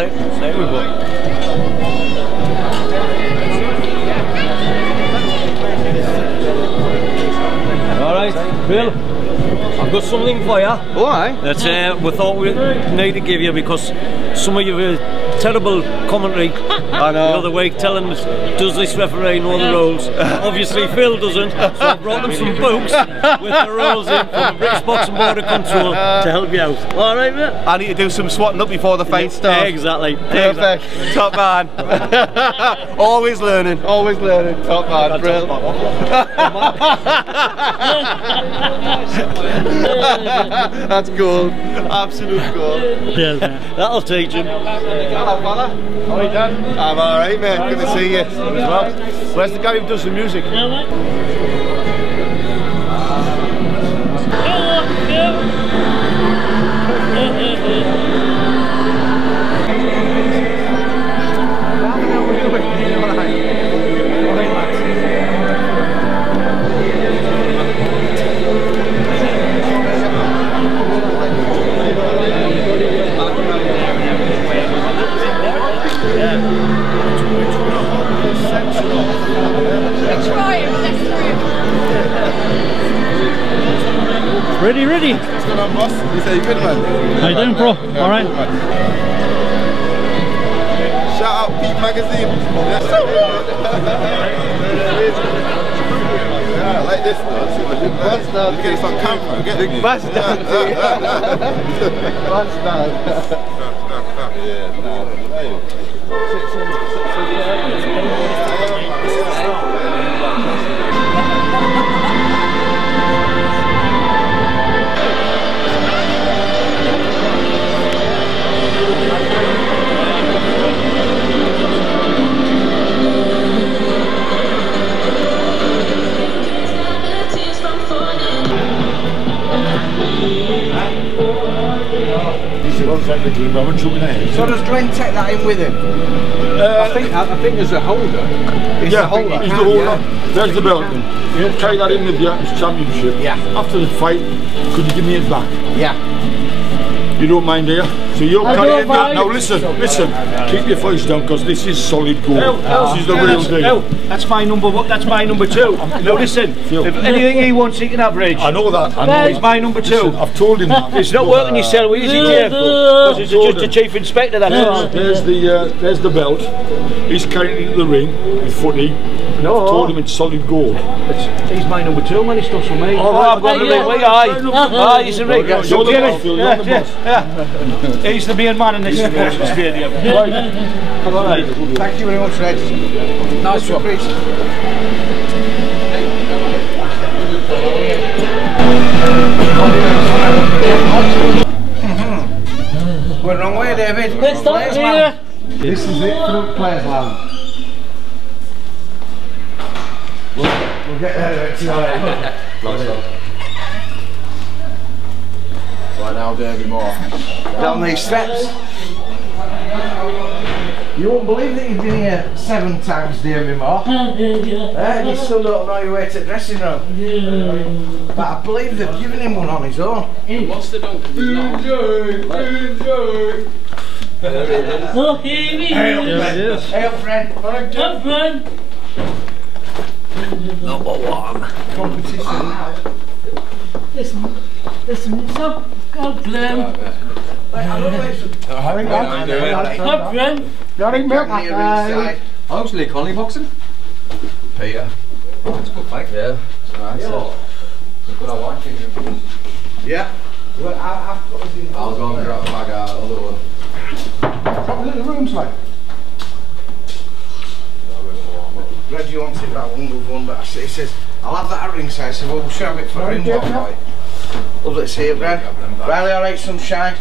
Alright, there we go. Alright, Bill, I've got something for you. Alright. That we thought we need to give you because some of you terrible commentary I know. the other week telling us, does this referee know the rules? Obviously Phil doesn't, so I brought them some books with the rules in from the British Boxing Board of Control to help you out. Alright mate? I need to do some swatting up before the fight starts. Exactly. Perfect. Exactly. Top man. Always learning, always learning. Top man, brilliant. That's gold. Absolute gold. Cheers, mate. That'll teach him. Hello, fella. How are you doing? I'm alright, mate. Good to see you. As well. Where's the guy who does the music? Ready, ready. What's going on, boss? You say you good, man? How you doing, bro? Alright. Shout out PEEP magazine. Yeah, I like this. Big bastard. You get this on camera. Big bastard. Bastard. Yeah, no. So does Glenn take that in with him? I think there's a holder. He's the holder. He's the holder. There's the belt then. Yeah, carry that in with you, it's championship. Yeah. After the fight, could you give me it back? Yeah. You don't mind, do you? So you'll carry it now. Now listen, keep your voice down because this is solid gold. This is the real deal. That's my number 2. Now listen, if anything he wants he can average. I know that. I know He's my number 2. Listen, I've told him that. It's not working yourself, is it, careful? Because it's just a chief inspector, that's all. There's the belt. He's carrying it into the ring with footy. No. I've told him it's solid gold. He's my number 2, man, he stuffs for me. All right, I've got the ring, aye, he's the ring. You're the boss, Phil, you're the boss. He's the main man in this stadium. Come on, mate. Thank you very much, Red. Nice one. We're wrong way, David. Let's stop here. This is it for the Players Lounge. We'll get there tonight. Right now, Derby Moore. Down these steps. You won't believe that you've been here 7 times, Derby Moore. You still don't know your way to the dressing room. But I believe they've given him one on his own. What's the dunk? Enjoy. Oh, here he is. Hey up, friend. Up, friend. Number 1. Competition. Listen, stop. Go, Glenn. Up, friend. How's Lee Conley boxing? Peter. That's a good fight. Yeah. Nice. Good I watch it. Yeah. Well, I'll go and grab a bag out of the other one. What was it the rooms like? Reggie wanted that one with one, but he says, I'll have that at ringside. I said, well, we'll have it for ring one, boy. Lovely to see you, Brad. Riley, alright, sunshine?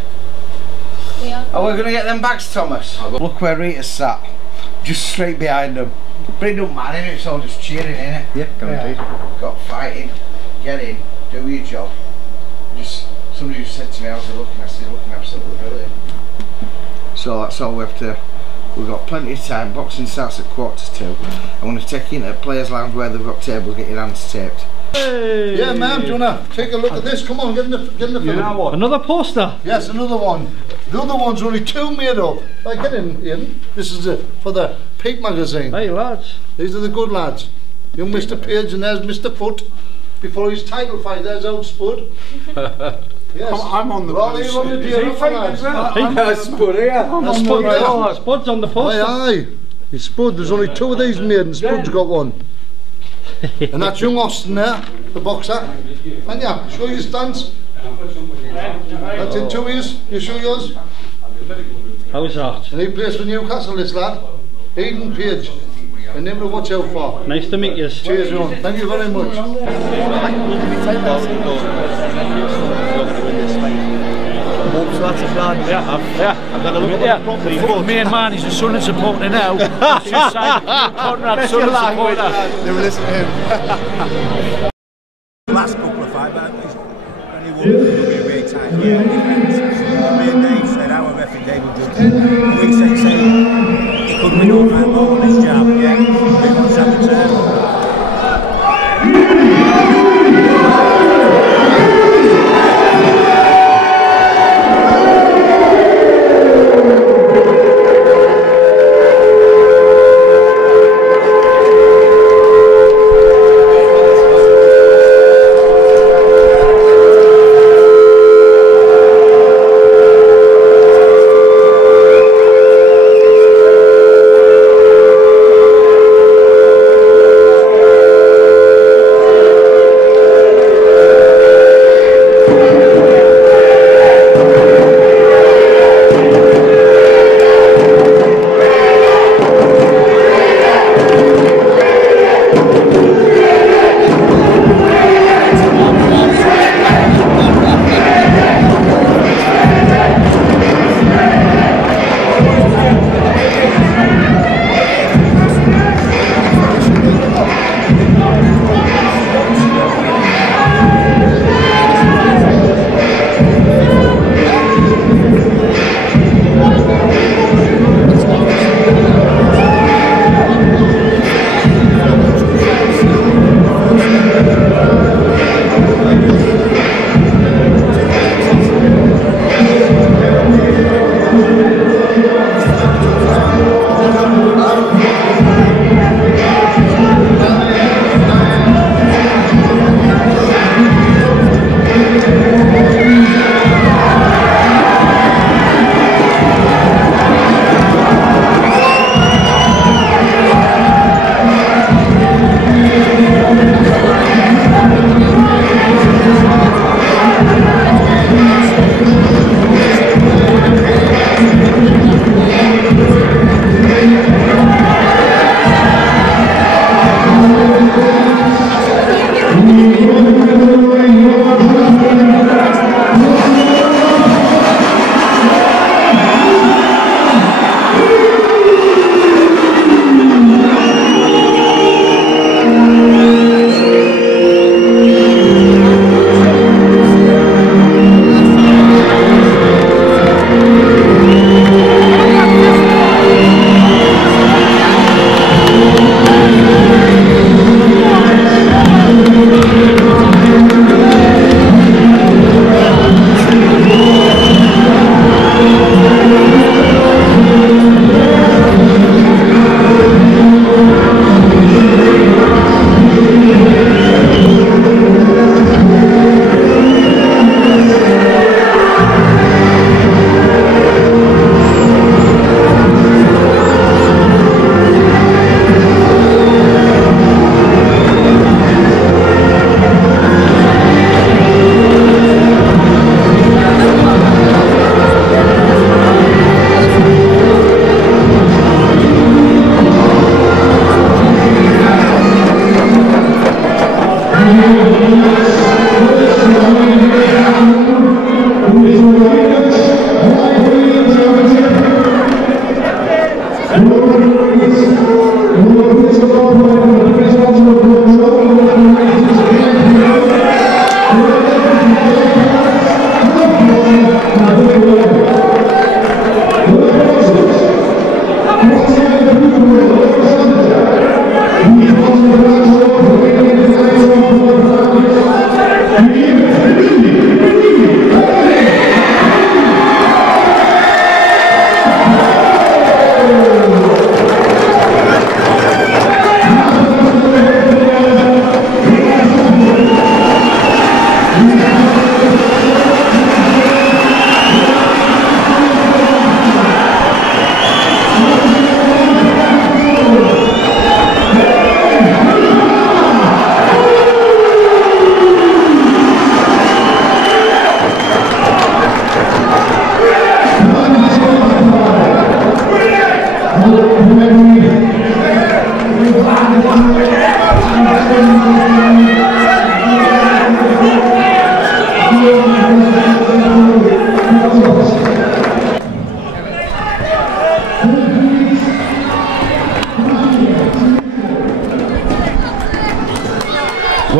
Yeah. Oh, we're going to get them bags, Thomas. Look where Rita's sat. Just straight behind them. But it don't matter, it's all just cheering, innit? Yeah, guaranteed. Got fighting, get in, do your job. Somebody just said to me, how's it looking? I said, looking absolutely brilliant. So that's all we have to. We've got plenty of time. Boxing starts at 1:45. I'm going to take you into the Players Lounge where they've got tables, get your hands taped. Hey. Yeah, ma'am, do you want to take a look at this? Come on, get in the film. Another poster? Yes, another one. The other one's only 2 made up. Like, get in, Ian. This is for the PEEP magazine. Hey lads. These are the good lads. Young Mr. Page, and there's Mr. Foot. Before his title fight, there's old Spud. Yes. I'm on the Well, you're on the deal, lads. Spud here. That's Spud, right? Spud's on the poster. Aye. He's Spud. There's only 2 of these made, and Spud's got one. And that's young Austin there, the boxer. And yeah, show your stance. That's it, 2 years. You show yours. How's that? And he plays for Newcastle, this lad. Eden Page. A name to watch out for. Nice to meet you. Cheers, Ron. Thank you very much. So that's a plan. Yeah. I'm going to look at the property. The main man is a Sunderland supporter now. He's just signed Conrad, Sunderland supporter. They were listening to him. Last couple of fights, but when he won, it would be a really tight game. Me and Dave said our ref and Dave would do it. We said he couldn't win over and more on his job. Yeah, he wants to have a turn.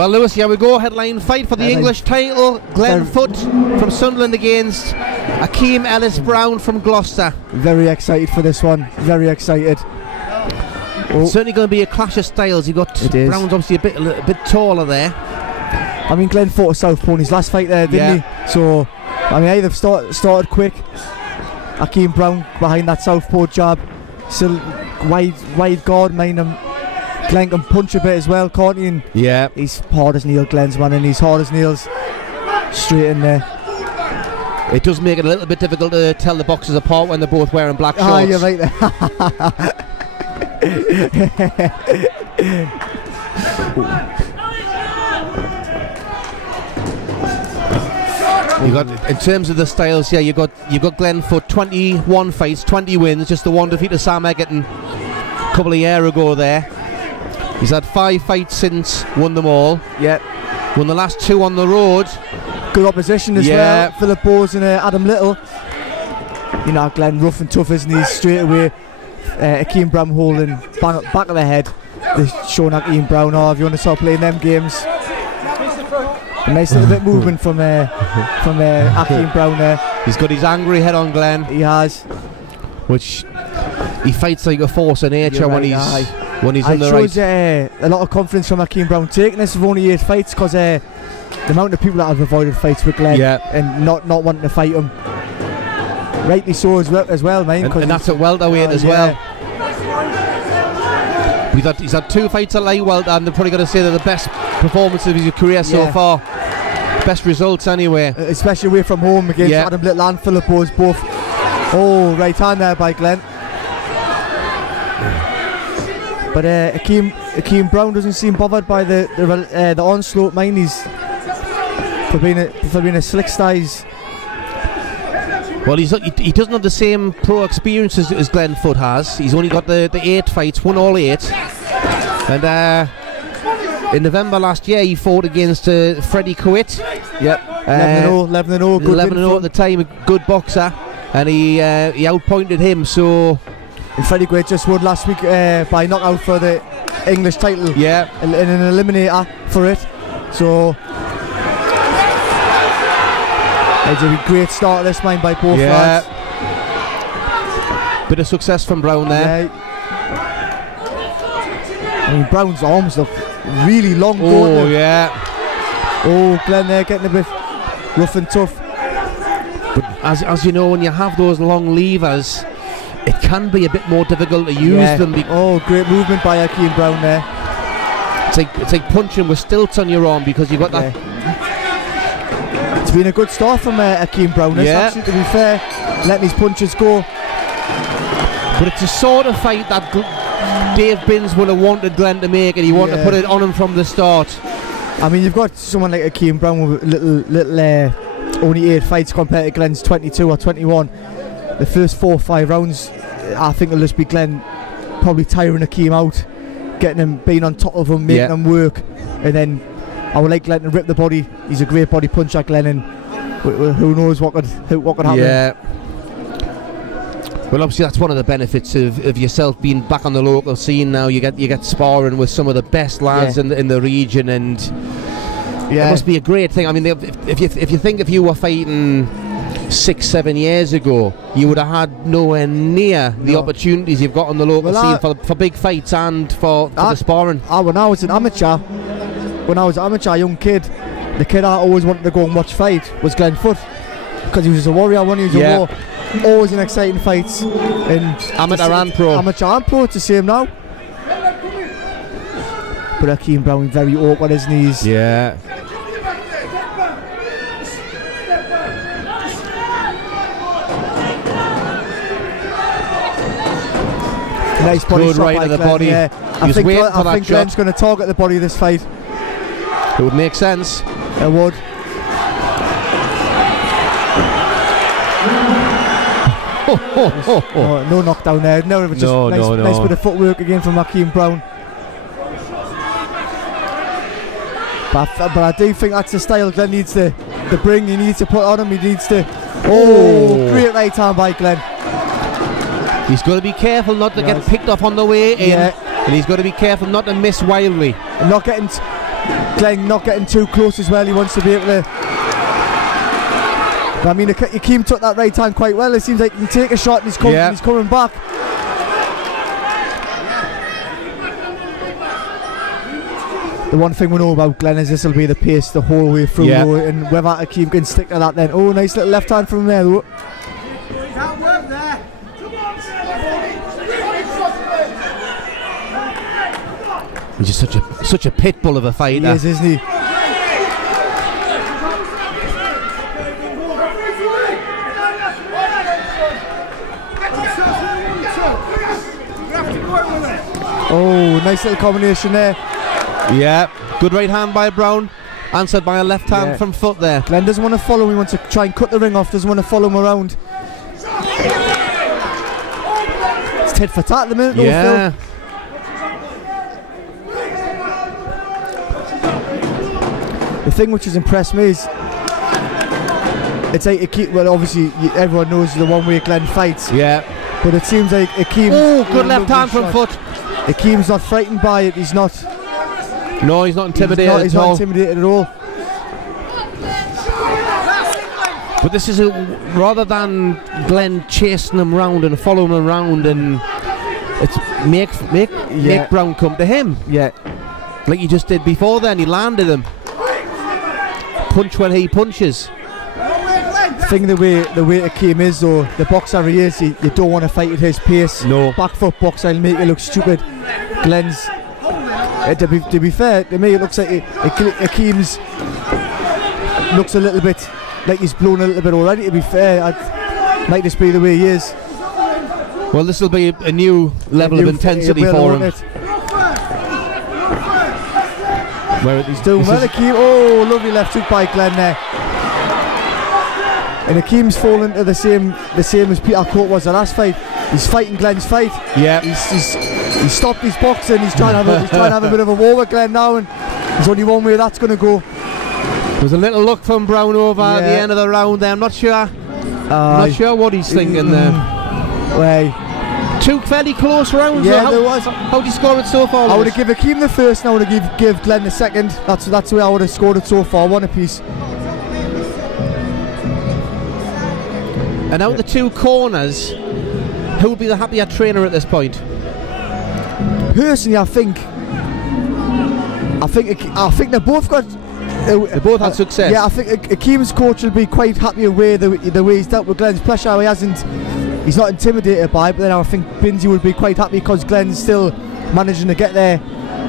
Well, Lewis, here we go. Headline fight for the English title. Glenn Foot from Sunderland against AKEEM Ellis Brown from Gloucester. Very excited for this one. Very excited. It's certainly going to be a clash of styles. You've got Brown's obviously a bit taller there. I mean, Glenn fought a southpaw in his last fight there, didn't he? So, I mean, they've started quick. AKEEM Brown behind that southpaw jab. Still wide guard, mind him. Glenn can punch a bit as well, can't he? And he's hard as nails, Glenn's man, and he's hard as nails. Straight in there. It does make it a little bit difficult to tell the boxers apart when they're both wearing black shorts. Ah, you're right there. You got, in terms of the styles, you've got Glenn Foot, 21 fights, 20 wins, just the one defeat of Sam Egerton a couple of years ago there. He's had 5 fights since, won them all. Yep. Won the last 2 on the road. Good opposition as well. Philip Bowes and Adam Little. You know, Glenn rough and tough, isn't he? Straight away. AKEEM Brown holding back of the head. They're showing AKEEM Brown, if you want to start playing them games. A nice little bit movement from AKEEM Brown there. He's got his angry head on Glenn. He has. Which he fights like a force of nature when he's in the right. It shows a lot of confidence from AKEEM Brown taking this with only 8 fights, because the amount of people that have avoided fights with Glenn and not wanting to fight him. Rightly so as well, mate. And that's at welterweight as well. He's had 2 fights at light welter, and they're probably going to say they're the best performances of his career so far. Best results anyway. Especially away from home against Adam Little and Philip Bowes both. Oh, right hand there by Glenn. But AKEEM Brown doesn't seem bothered by the onslaught, mind. He's for being a slick styes. Well, he doesn't have the same pro experience as Glenn Foot has. He's only got the 8 fights, won all 8. And in November last year, he fought against Freddie Coit. Yep. 11-0, good 11-0 at the time, a good boxer, and he outpointed him. So, and Freddie Coit just won last week by knockout for the English title. Yeah. In an eliminator for it. So. It's a great start this mine by both lads. Bit of success from Brown there. I mean, Brown's arms look really long. Oh yeah. Oh, Glenn there getting a bit rough and tough. But as you know, when you have those long levers, it can be a bit more difficult to use them. Oh, great movement by AKEEM Brown there. It's like punching with stilts on your arm, because you've got that. It's been a good start from AKEEM Brown, actually, to be fair, letting his punches go. But it's a sort of fight that Dave Binns would have wanted Glenn to make, and he wanted to put it on him from the start. I mean, you've got someone like AKEEM Brown with little only 8 fights compared to Glenn's 22 or 21. The first 4 or 5 rounds, I think it'll just be Glenn probably tiring AKEEM out, getting him, being on top of him, making him work, and then I would like Glenn to rip the body. He's a great body puncher, Glenn, and who knows what could happen. Yeah. Well, obviously that's one of the benefits of yourself being back on the local scene now. You get sparring with some of the best lads in the region, and it must be a great thing. I mean, if you think if you were fighting 6-7 years ago, you would have had nowhere near the opportunities you've got on the local scene for big fights and for the sparring. When I was an amateur, young kid, the kid I always wanted to go and watch fight was Glenn Foot, because he was a warrior when he was a war. Always in exciting fights. And amateur and pro. Amateur and pro, it's the same now. But AKEEM Brown very awkward, isn't he? Yeah. Nice body shot right by to the Glenn, body. I think Glenn's going to target the body this fight. It would make sense. It would. No knockdown there. No, it was just nice bit of footwork again from AKEEM Brown. But I do think that's the style Glenn needs to bring. He needs to put on him. He needs to. Oh, great right hand by Glenn. He's got to be careful not to get picked off on the way in, and he's got to be careful not to miss wildly. And not getting Glenn not getting too close as well. He wants to be able to. But I mean, AKEEM took that right hand quite well. It seems like he can take a shot and he's coming back. The one thing we know about Glenn is this will be the pace the whole way through, though, and whether AKEEM can stick to that then. Oh, nice little left hand from there, though. He's just such a pit bull of a fighter. He is, isn't he? Oh, nice little combination there. Yeah, good right hand by Brown, answered by a left hand from Foot there. Glenn doesn't want to follow him, he wants to try and cut the ring off, doesn't want to follow him around. It's tit for tat at the minute, though, Phil. The thing which has impressed me is it's like AKEEM, well, obviously everyone knows the one way Glenn fights. Yeah. But it seems like AKEEM. Oh, good left hand from Foot. AKEEM's not frightened by it. He's not. No, he's not intimidated. He's not intimidated at all. But this is rather than Glenn chasing him round and following him around, and it's make Brown come to him. Yeah. Like he just did before. Then he landed him. Punch when he punches. I think the way AKEEM is, though, the boxer he is, you don't want to fight at his pace. No. Back foot boxer will make you look stupid. Glenn's, to be fair, to me it looks like AKEEM's looks a little bit like he's blown a little bit already. To be fair, might just be the way he is. Well, this will be a new level of intensity for him. Where he's doing well, AKEEM. Oh, lovely left hook by Glenn there. And AKEEM's fallen to the same as Peter Court was the last fight. He's fighting Glenn's fight. Yeah. He's stopped his boxing. He's trying to have a bit of a war with Glenn now, and there's only one way that's going to go. There's a little look from Brown over at the end of the round there. I'm not sure. Not sure what he's thinking there. Well, two fairly close rounds. Yeah, there was. How do you score it so far? I would have given AKEEM the first, and I would have give Glenn the second. That's the way I would have scored it so far. One apiece. And out the two corners, who would be the happier trainer at this point? Personally, I think they both got. They both had success. Yeah, I think AKEEM's coach will be quite happy with the way he's dealt with Glenn's pressure. He's not intimidated by it, but then I think Binsey would be quite happy because Glenn's still managing to get there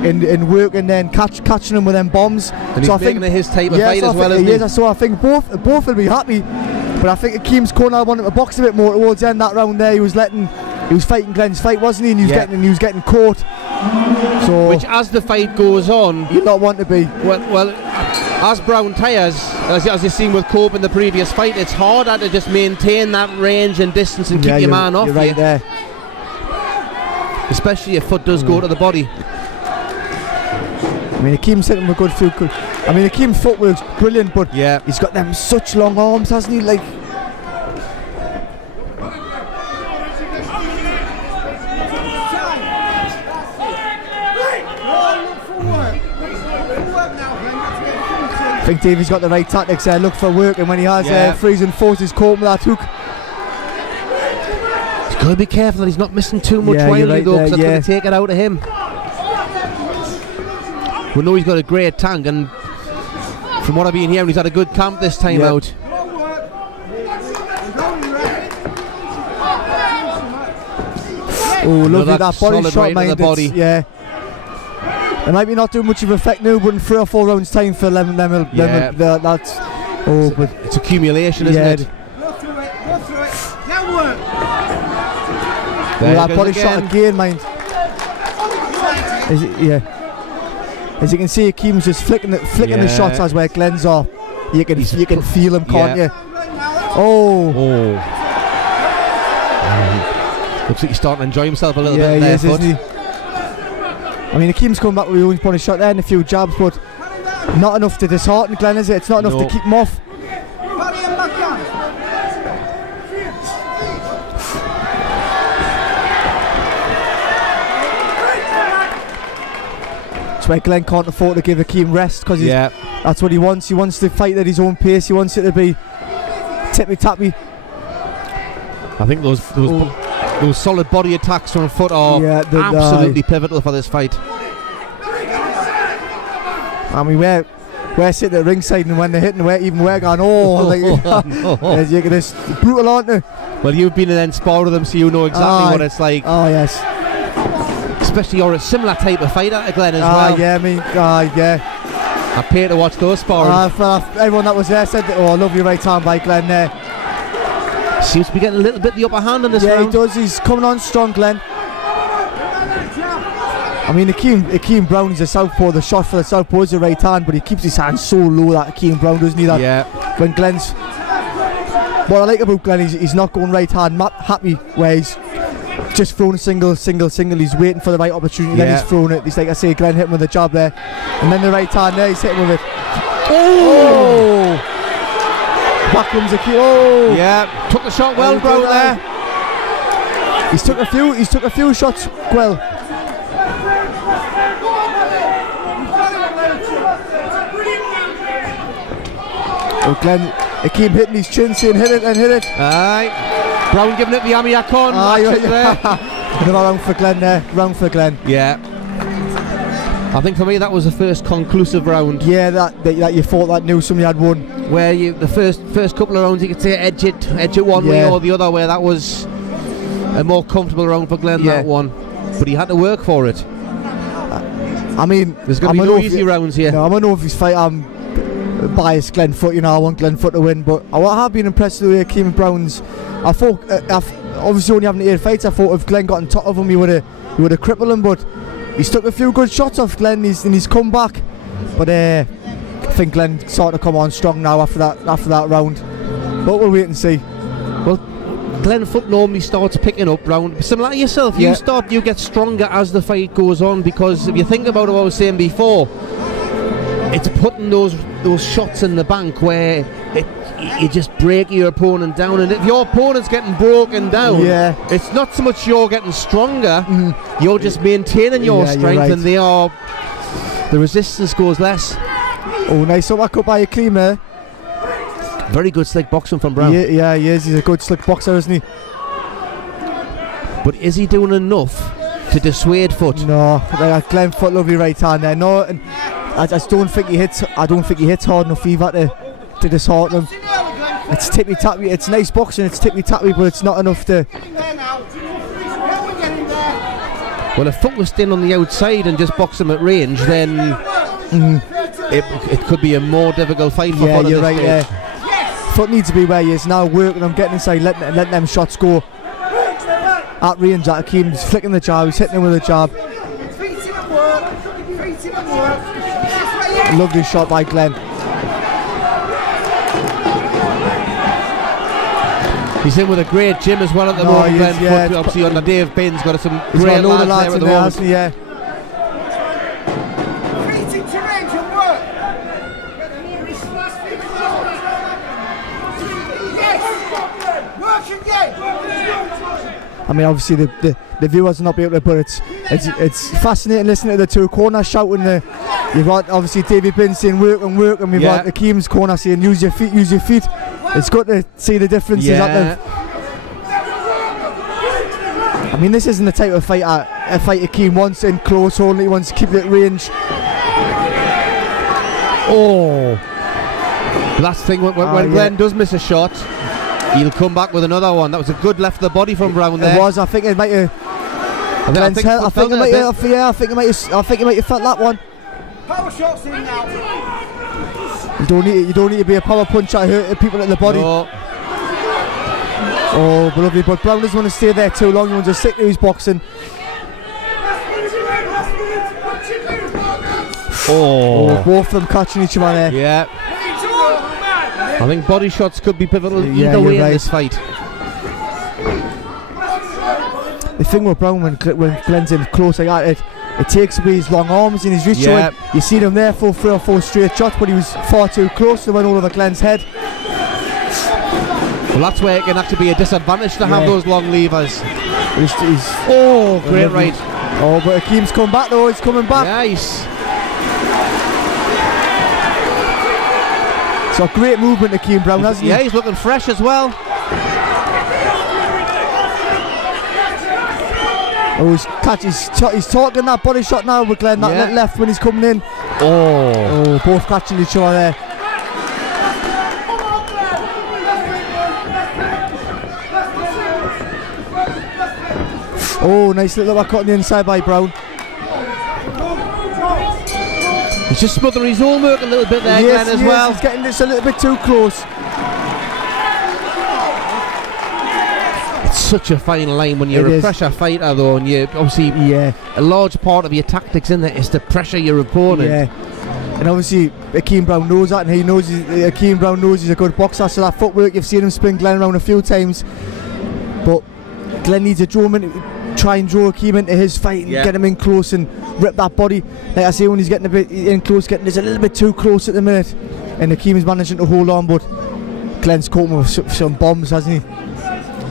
and work and then catching him with them bombs. And so he's making it his type of fight as well, isn't he? So I think both will be happy. But I think AKEEM's corner wanted to box a bit more towards the end of that round there. He was fighting Glenn's fight, wasn't he? And he was getting caught. So which, as the fight goes on, you not want to be. Well, as Brown tires, as you've seen with Cope in the previous fight, it's harder to just maintain that range and distance and keep your man off. You're right there. Especially if Foot does go to the body. I mean, AKEEM's hitting him a good foot. I mean, AKEEM's footwork's brilliant, but he's got them such long arms, hasn't he? Like. I think Davey's got the right tactics there. Look for work, and when he has freezing force, he's caught with that hook. He's got to be careful that he's not missing too much wildly, though, because that's going to take it out of him. We know he's got a great tank, and from what I've been hearing, he's had a good camp this time out. Oh, lovely that body shot, right body. Yeah. It might be not doing much of an effect now, but in 3 or 4 rounds time for them that's. Oh, but it's accumulation, isn't it? That body shot again, mind. As you can see, AKEEM's just flicking the shots as where Glenn's are. You can feel him, can't you? Oh. Looks like he's starting to enjoy himself a little bit there, yes, isn't he? I mean, AKEEM's come back with his own body shot there and a few jabs, but not enough to dishearten Glenn, is it? It's not enough to keep him off. where Glenn can't afford to give AKEEM rest because that's what he wants. He wants to fight at his own pace. He wants it to be tippy-tappy. I think those solid body attacks from foot are absolutely pivotal for this fight. I mean, we're sitting at ringside, and when they're hitting, we're going, it's brutal, aren't they? Well, you've been in an spar with them, so you know exactly what it's like. Oh yes. Especially you're a similar type of fighter to Glenn as well. Yeah, I mean, I pay to watch those sparring. Everyone that was there said, "Oh, I love your right hand by Glenn there." Seems to be getting a little bit the upper hand on this round. Yeah, he does. He's coming on strong, Glenn. I mean, AKEEM Brown is a southpaw. The shot for the southpaw is a right hand, but he keeps his hand so low, that AKEEM Brown, doesn't he? That when Glenn's... What I like about Glenn is he's not going right hand happy, where he's just throwing a single. He's waiting for the right opportunity, then he's throwing it. He's like I say, Glenn hit him with a jab there, and then the right hand there, he's hitting with it. Oh! Back comes AKEEM. Oh! Yeah, took the shot well, Brown there. He's took a few shots well. Oh, Glenn, AKEEM hitting his chin, saying hit it. Aye. Brown giving it the Amiyakon. Another round for Glenn there. Round for Glenn. Yeah. I think for me that was the first conclusive round. Yeah, that you thought that knew somebody had won. Where the first couple of rounds you could say edge it one way or the other, where that was a more comfortable round for Glenn, that one. But he had to work for it. I mean, there's going to be no easy rounds here. No, I'm going to know if he's fight. I'm biased Glenn Foot, I want Glenn Foot to win, but I have been impressed with the way AKEEM Brown's. I thought, obviously only having 8 fights, I thought if Glenn got on top of him, he would have crippled him, but he's took a few good shots off Glenn, and he's come back. But I think Glenn starting to come on strong now after that round. But we'll wait and see. Well, Glenn Foot normally starts picking up round, similar to yourself. You get stronger as the fight goes on, because if you think about what I was saying before, it's putting those shots in the bank where you just break your opponent down, and if your opponent's getting broken down, it's not so much you're getting stronger, you're just maintaining your strength, and the resistance goes less. Oh, nice uppercut by AKEEM there. Very good slick boxing from Brown. Yeah, he is. He's a good slick boxer, isn't he? But is he doing enough to dissuade Foot? No, Glenn Foot, lovely right hand there. No, and I just don't think he hits. I don't think he hits hard enough either to dishearten him. It's tippy tappy. It's nice boxing. It's tippy tappy, but it's not enough to. Well, if Foot was staying on the outside and just box him at range, then it could be a more difficult fight for Foot. Yeah, you're right. Yeah. Foot needs to be where he is now, working on getting inside, letting them shots go at range. At AKEEM, he's flicking the jab. He's hitting him with a jab. Lovely shot by Glenn. He's in with a great gym as well at the moment. Glenn Foot, obviously under Dave Ben's got some great lads there at the moment. I mean, obviously the viewers will not be able to, but it's fascinating listening to the two corners shouting. You've got obviously David Bin saying work, and we've got AKEEM's corner saying use your feet. It's good to see the differences. I mean, this isn't the type of fight AKEEM wants in close holding. He wants to keep it at range. Oh, that's the thing, when Glenn does miss a shot, he'll come back with another one. That was a good left of the body from Brown there. It was. I think it might have. I think it might have felt that one. Power shots in now. You don't need to be a power puncher to hurt people in the body. No. Oh, but lovely. But Brown doesn't want to stay there too long. He wants to stick to his boxing. Oh, both of them catching each other there. Yeah. I think body shots could be pivotal either way in this fight. The thing with Brown, when Glenn's in close like that, it takes away his long arms and his reach. So you see him there for 3 or 4 straight shots, but he was far too close to went all over Glenn's head. Well, that's where it can actually be a disadvantage to have those long levers. Oh, great right. Oh, but AKEEM's come back though. He's coming back. Nice. got great movement, AKEEM Brown, hasn't he? Yeah, he's looking fresh as well. Oh, he's talking that body shot now with Glenn, that left when he's coming in. Oh, both catching each other there. Oh, nice little uppercut on the inside by Brown. He's just smothering his own work a little bit there, yes, Glenn, as well. He's getting this a little bit too close. It's such a fine line when you're a pressure fighter, though, and you obviously a large part of your tactics in there is to pressure your opponent. Yeah, and obviously AKEEM Brown knows that, and he knows AKEEM Brown knows he's a good boxer. So that footwork, you've seen him spin Glenn around a few times, but Glenn needs to draw him in, try and draw AKEEM into his fight and get him in close and rip that body. Like I say, when he's getting a bit in close, getting this a little bit too close at the minute, and AKEEM is managing to hold on, but Glenn's caught him with some bombs, hasn't he?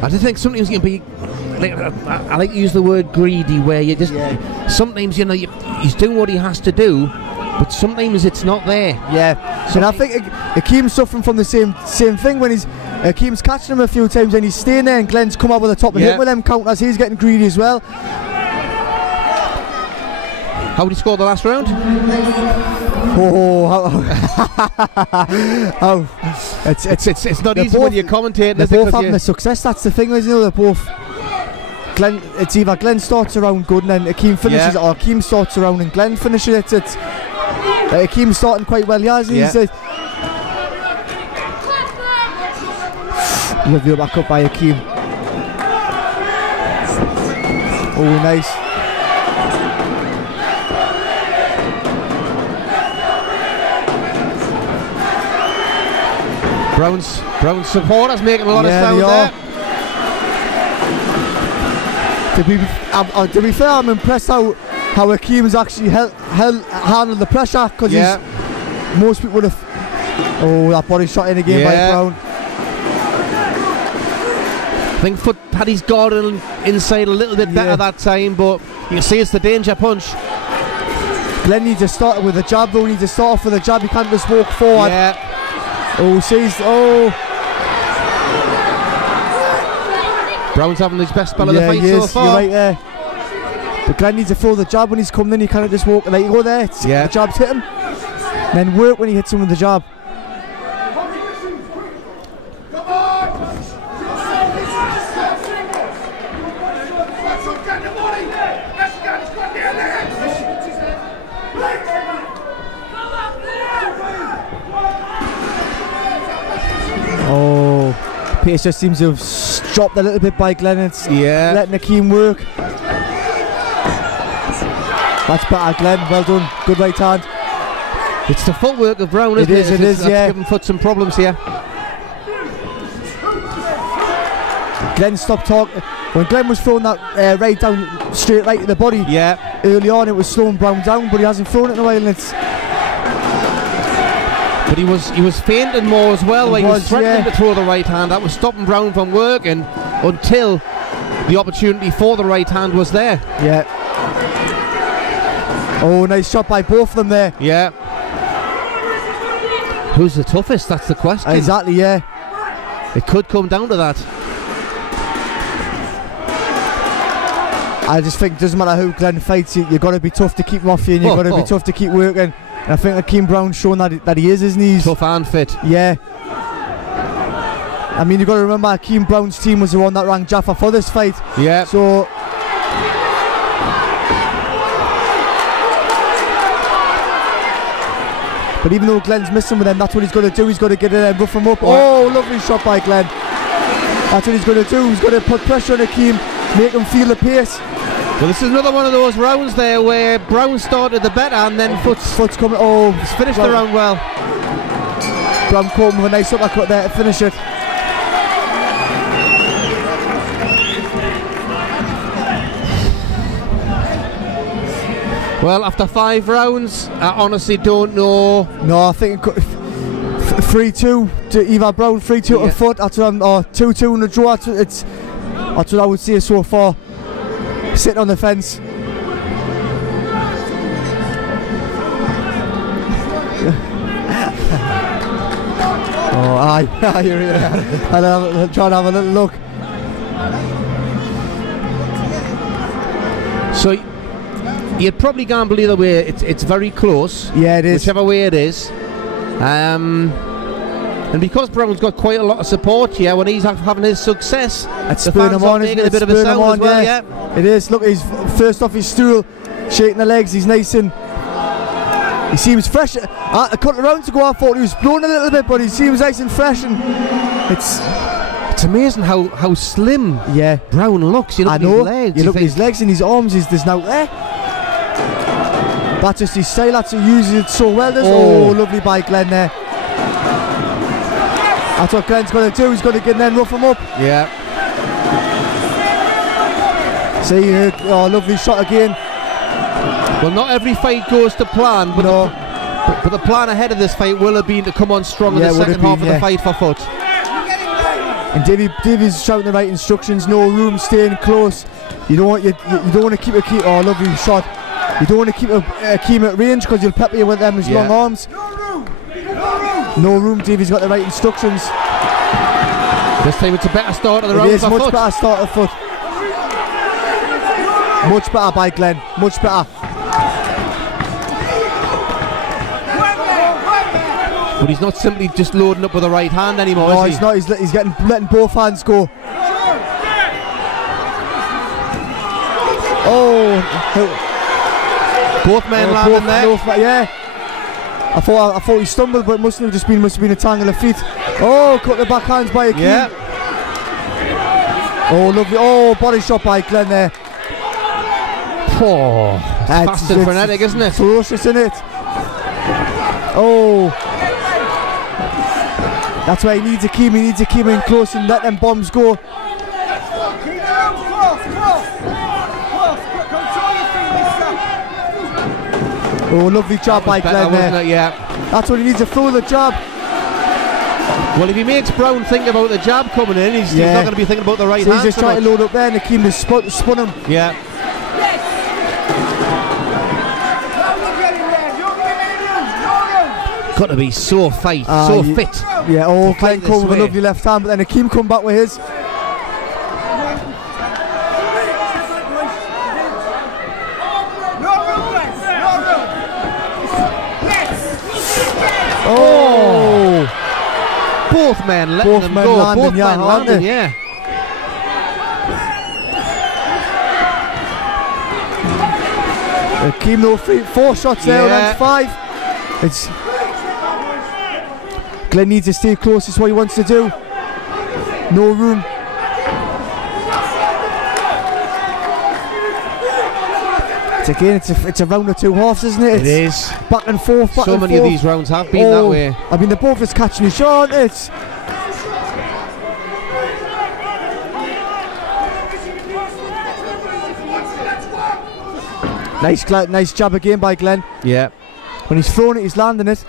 I just think sometimes you can be, like, I like to use the word greedy, where you just sometimes, you know, he's doing what he has to do, but sometimes it's not there. Yeah, so I think AKEEM's suffering from the same thing when AKEEM's catching him a few times and he's staying there, and Glenn's come up with a top and hit with them counters. He's getting greedy as well. How did he score the last round? It's not easy when you're commentating. They're both having the success. That's the thing, isn't it? They're both. Glenn, it's either Glenn starts around good and then AKEEM finishes it, or AKEEM starts around and Glenn finishes it. It's AKEEM's starting quite well, hasn't he? Lovely back up by AKEEM. Oh, nice. Brown's supporters making a lot of sound there. To be fair, I'm impressed how AKEEM's actually handled the pressure, because most people would have. Oh, that body shot in again by Brown. I think Foot had his guard inside a little bit better that time, but you can see it's the danger punch. Glenn needs to start with a jab, though. He needs to start off with a jab. He can't just walk forward. Oh, Brown's having his best spell of the fight so far. You're right there. But Glenn needs to throw the jab when he's coming in. He can't just walk. There you go there. The jab's hit him. And then work when he hits him with the jab. Oh, pace just seems to have dropped a little bit by Glenn. It's letting AKEEM work. That's better, Glenn. Well done. Good right hand. It's the footwork of Brown, isn't it? It is, That's giving Foot some problems here. Glenn stopped talking. When Glenn was throwing that right down, straight right to the body, early on it was slowing Brown down, but he hasn't thrown it in a while, and it's. But he was feinting more as well, where he was threatening to throw the right hand. That was stopping Brown from working until the opportunity for the right hand was there. Yeah. Oh, nice shot by both of them there. Yeah. Who's the toughest? That's the question. Exactly, yeah. It could come down to that. I just think it doesn't matter who Glenn fights, you've got to be tough to keep him off you, and you've got to be tough to keep working. And I think AKEEM Brown's shown that he is, isn't he? Tough and fit. Yeah. I mean, you've got to remember AKEEM Brown's team was the one that rang Jaffa for this fight. Yeah. So. But even though Glenn's missing with them, that's what he's going to do. He's got to get in there and rough him up. Oh, lovely shot by Glenn. That's what he's going to do. He's going to put pressure on AKEEM, make him feel the pace. Well, this is another one of those rounds there where Brown started the better and then Foot's coming. Oh, he's finished the round well. Brown caught him with a nice uppercut there to finish it. Well, after 5 rounds, I honestly don't know. No, I think 3-2 to Eva Brown, 3-2 to Foot. That's what I'm, or 2-2 in the draw. That's what I would say so far. Sitting on the fence. Oh, aye, you're here. I'll try to have a little look. So you'd probably gamble either way. It's very close. Yeah, it is. Whichever way it is. And because Brown's got quite a lot of support here, when he's having his success, it's the spurring fans him are on, making isn't a bit of a sound as well. Yeah, it is. Look, he's first off his stool, shaking the legs. He's nice and he seems fresh. A couple of rounds ago, I thought he was blown a little bit, but he seems nice and fresh. And it's amazing how slim Brown looks. You look at his legs. You look at his legs and his arms. There's no there. That's just his style. That's he uses it so well. Oh, lovely by Glenn there. That's what Glenn's going to do. He's going to get in there and rough him up. Yeah. See, lovely shot again. Well, not every fight goes to plan, but but the plan ahead of this fight will have been to come on strong in the second half of the fight for Foot. And Davey's shouting the right instructions. No room, staying close. You don't want to keep a key. Oh, lovely shot. You don't want to keep a AKEEM at range because you'll pepper you with them his long arms. No room. Davey's got the right instructions. This time it's a better start of the round. It is much better start of Foot. Much better by Glenn. Much better. But he's not simply just loading up with the right hand anymore, no, is he? He's not. He's letting both hands go. Oh, both men landing there. Yeah. I thought he stumbled, but it must have been a tangle of feet. Oh, cut the backhands by AKEEM. Yeah. Oh, lovely. Oh, body shot by Glenn there. Oh, fast and frenetic, isn't it? Ferocious, isn't it? Oh. That's why he needs AKEEM. He needs AKEEM in close and let them bombs go. Oh, lovely job by Glenn there. Yeah. That's what he needs, to throw the jab. Well, if he makes Brown think about the jab coming in, he's not going to be thinking about the right hand. He's just trying to load up there and AKEEM just spun him. Yeah. Got to be so fit. Yeah, oh, Glenn come with a lovely left hand, but then AKEEM come back with his. Oh! Both men letting them go. Both men landing, yeah. AKEEM, no free, 4 shots there, that's 5. It's Glenn needs to stay close. That's what he wants to do. No room. It's a round of 2 halves, isn't it? It is. Back and forth, back and forth. So many of these rounds have been that way. I mean, they're both just catching each other, aren't it? Nice jab again by Glenn. Yeah. When he's throwing it, he's landing it.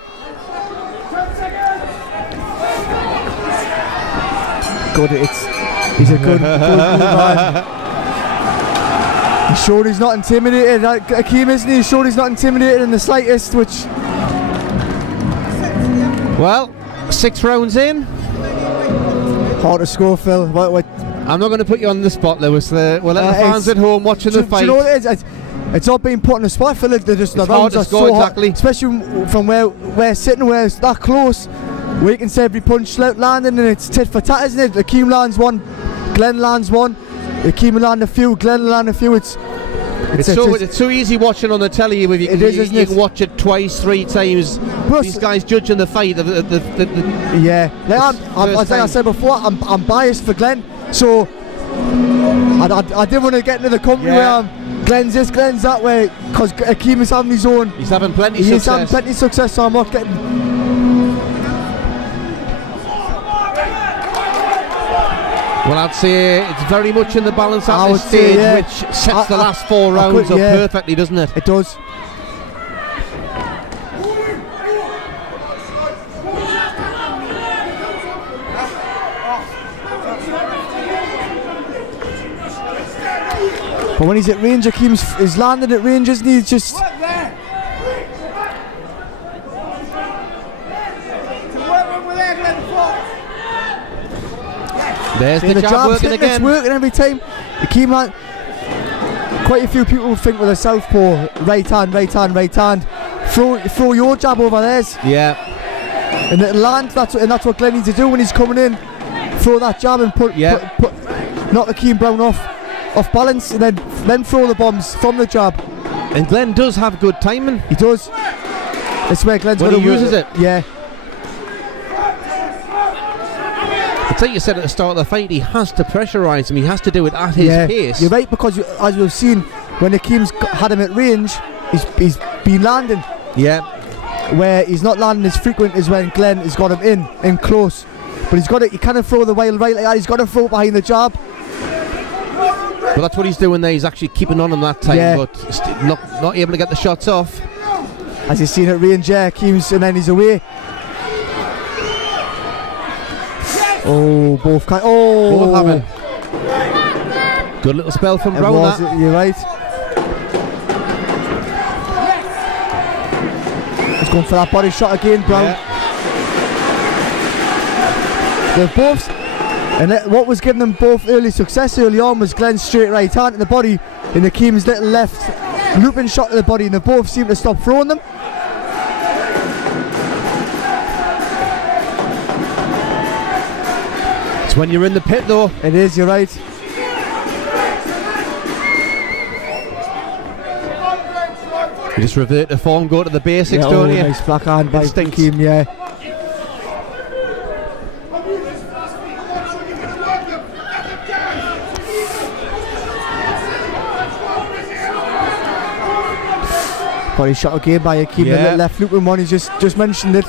Good, he's a good man. He's sure he's not intimidated. AKEEM, isn't he? He's sure he's not intimidated in the slightest, which... Well, 6 rounds in. Hard to score, Phil. I'm not going to put you on the spot, Lewis. We'll let the fans at home watching the fight. Do you know what it is? It's not being put on the spot. I feel like the rounds are so hard, especially from where we're sitting, where it's that close. We can see every punch landing, and it's tit for tat, isn't it? AKEEM lands one, Glenn lands one. AKEEM land a few, Glenn land a few. It's so easy watching on the telly. If you can watch it twice, 3 times. Plus, these guys judging the fight. Like I said before, I'm biased for Glenn, so I didn't want to get into the company where Glenn's this, Glenn's that way, because AKEEM is having his own. He's having plenty of success. He's having plenty of success, so I'm not getting. Well, I'd say it's very much in the balance at this stage, which sets the last 4 rounds up perfectly, doesn't it? It does. But when he's at range, AKEEM's landing at range, isn't he? He's just... There's the jab working again. It's working every time. AKEEM man. Quite a few people think with a southpaw, right hand, right hand, right hand. Throw your jab over theirs. Yeah. And it'll land. That's what Glenn needs to do when he's coming in. Throw that jab and knock AKEEM Brown off balance, and then throw the bombs from the jab. And Glenn does have good timing. He does. That's where Glenn's when he uses it. Yeah. It's like you said at the start of the fight, he has to pressurise him, he has to do it at his pace. You're right, because as you've seen, when AKEEM's had him at range, he's been landing. Yeah. Where he's not landing as frequent as when Glenn has got him in close. But he can't throw the wild right like that, he's got to throw behind the jab. Well, that's what he's doing there, he's actually keeping on him that time, but not able to get the shots off. As you've seen at range, AKEEM's, and then he's away. Oh, both having. Good little spell from Brown. You're right. He's going for that body shot again, Brown. Yeah. They're both, and what was giving them both early success early on was Glenn's straight right hand in the body, and AKEEM's little left looping shot to the body, and they both seem to stop throwing them. It's when you're in the pit though. It is, you're right. You just revert to form, go to the basics, don't you? Nice black hand by AKEEM, yeah. Body shot again by AKEEM, the little left looping one, he's just mentioned it.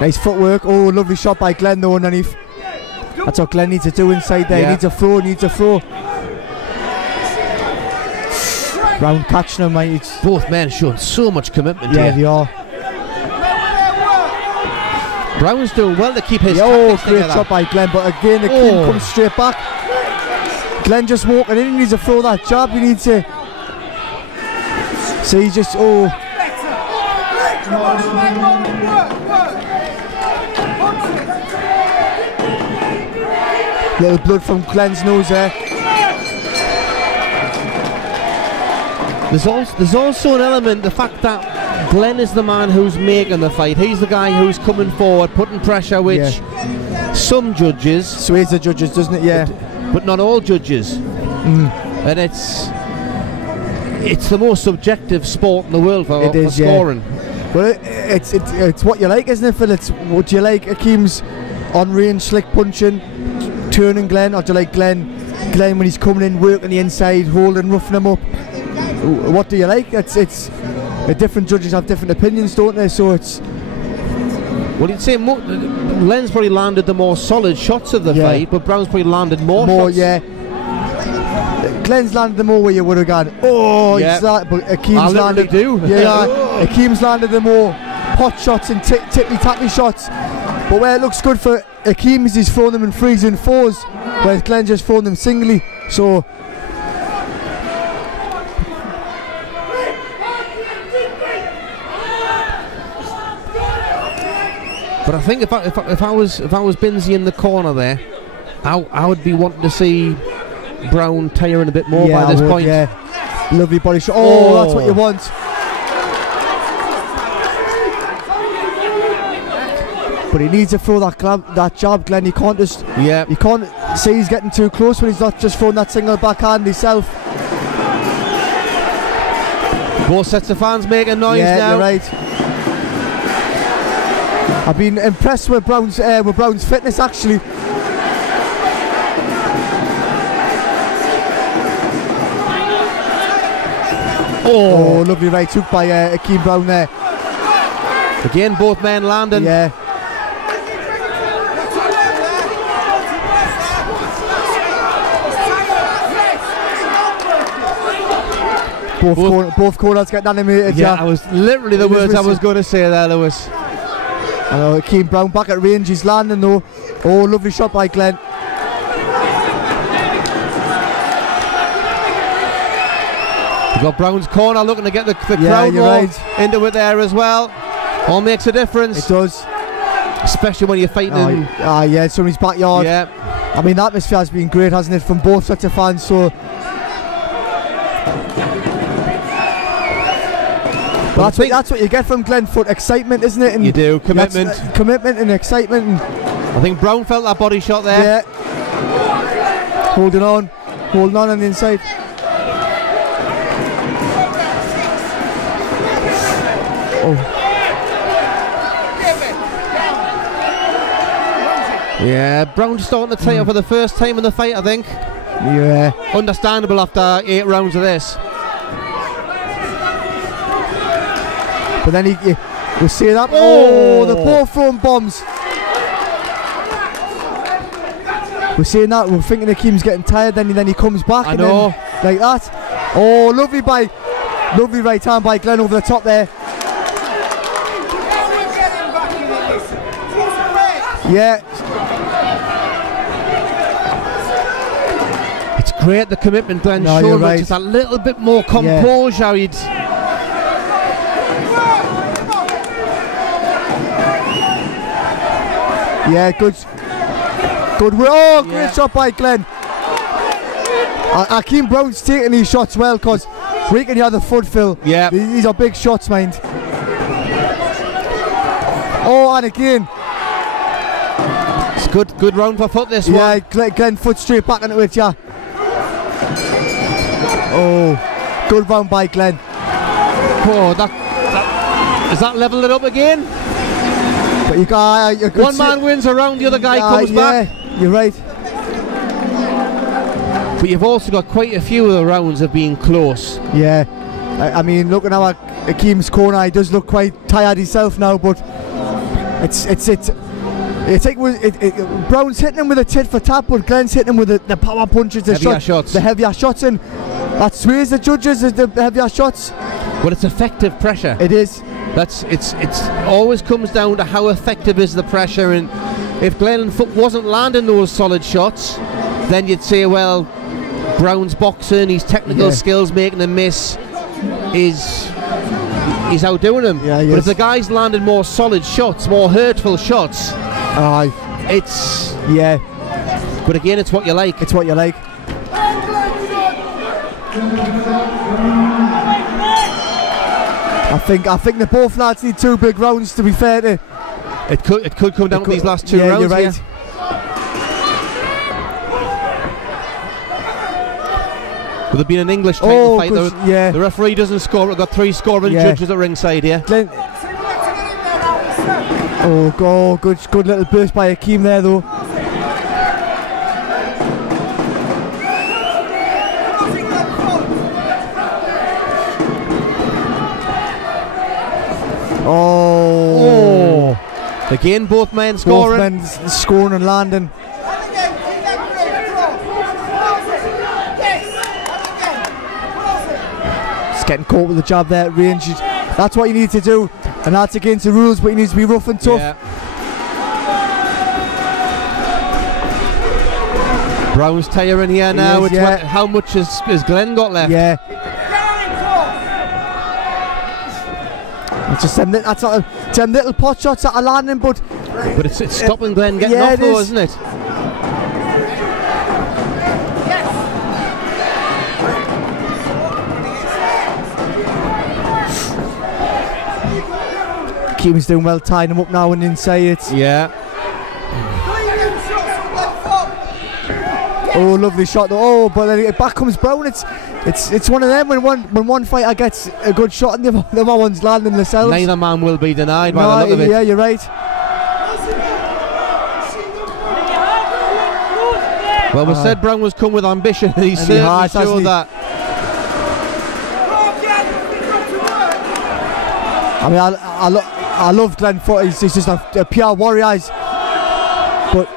Nice footwork. Oh, lovely shot by Glenn though underneath. That's what Glenn needs to do inside there. He needs a throw, Brown catching him, mate. Both men showing so much commitment here. Yeah, they are. Brown's doing well to keep his great shot by Glenn, but again AKEEM comes straight back. Glenn just walking in, he needs to throw that jab, he needs to. So he just, little blood from Glenn's nose there. There's also an element, the fact that Glenn is the man who's making the fight. He's the guy who's coming forward, putting pressure, which some judges sways the judges, doesn't it? Yeah, but not all judges. And it's the most subjective sport in the world for scoring. Well, it's what you like, isn't it, Phil? It's what you like. AKEEM's on range, slick punching, turning Glenn, or do you like Glenn when he's coming in, working the inside, holding, roughing him up? What do you like? It's different judges have different opinions, don't they? So it's. Well, you'd say Glenn's probably landed the more solid shots of the fight, but Brown's probably landed more shots. Yeah. Glenn's landed the more where you would have gone, but AKEEM's landed. AKEEM's landed the more pot shots and tippy-tappy shots. But where it looks good for AKEEM is he's throwing them in threes and fours, whereas Glenn just throwing them singly. So. But I think if I was Binsey in the corner there, I would be wanting to see Brown tiring a bit more by this point. Yeah, lovely body shot. Oh, that's what you want. But he needs to throw that jab, Glenn. You can't just. Yeah. You can't say he's getting too close when he's not just throwing that single backhand himself. Both sets of fans making noise now. Yeah, you're right. I've been impressed with Brown's fitness actually. Oh, lovely right hook by AKEEM Brown there. Again, both men landing. Yeah. Both corners getting animated. Yeah, I was literally the words I was going to say there, Lewis. I know, AKEEM Brown back at range, he's landing though. Oh, lovely shot by Glenn. You've got Brown's corner looking to get the crowd more into it there as well. All makes a difference. It does. Especially when you're fighting in... yeah, somebody's backyard. Yeah. I mean, the atmosphere has been great, hasn't it, from both sets of fans, so... That's what you get from Glenfoot, excitement, isn't it? And you do, commitment. Commitment and excitement. And I think Brown felt that body shot there. Yeah. Holding on the inside. Oh. Yeah, Brown's starting to tire for the first time in the fight, I think. Yeah. Understandable after 8 rounds of this. But then we see that. Oh, they're both throwing bombs. We're seeing that. We're thinking AKEEM's getting tired. Then he comes back. I know. Like that. Oh, lovely right hand by Glenn over the top there. Yeah. It's great the commitment Glenn No, showed, you're right. Just a little bit more composure. Yeah, good. Oh, great shot by Glenn. AKEEM Brown's taking these shots well because we can hear the foot fill. Yeah. These are big shots, mind. Oh, and again. It's good round for foot this one. Yeah, Glenn foot straight back into it, yeah. Oh, good round by Glenn. Oh, does that level it up again? But you got one man wins a round, the other guy comes back. Yeah, you're right. But you've also got quite a few of the rounds have been close. Yeah, I mean, looking at AKEEM's corner, he does look quite tired himself now. But Brown's hitting him with a tit for tat, but Glenn's hitting him with the power punches, the heavier shots, and that sways the judges as the heavier shots. Well, it's effective pressure. It is. It's always comes down to how effective is the pressure, and if Glenfoot wasn't landing those solid shots, then you'd say, well, Brown's boxing, his technical skills making him miss is outdoing him. Yeah, but if the guy's landing more solid shots, more hurtful shots, it's But again, it's what you like. It's what you like. I think they both lads need 2 big rounds, to be fair to. It could come down to these last 2 rounds. You're right. Would there been an English title fight? The referee doesn't score. We've got 3 scoring judges at ringside here. Good little burst by AKEEM there though. Oh. Again, both men scoring. Both men scoring and landing. Just getting caught with the jab there at range. That's what you need to do, and that's against the rules, but you need to be rough and tough. Yeah. Brown's tiring here now. How much has Glenn got left? Yeah. It's just them little pot shots that are landing, but it's stopping Glenn getting off though, isn't it? AKEEM's doing well, tying him up now and inside it. Yeah. Oh, lovely shot though. Oh, but then back comes Brown. It's one of them when one fighter gets a good shot and the other one's landing themselves. Neither man will be denied by the look of it. Yeah, you're right. Well, we said Brown was come with ambition, and he certainly showed that. I mean, I love Glenfoot. He's just a pure warrior. But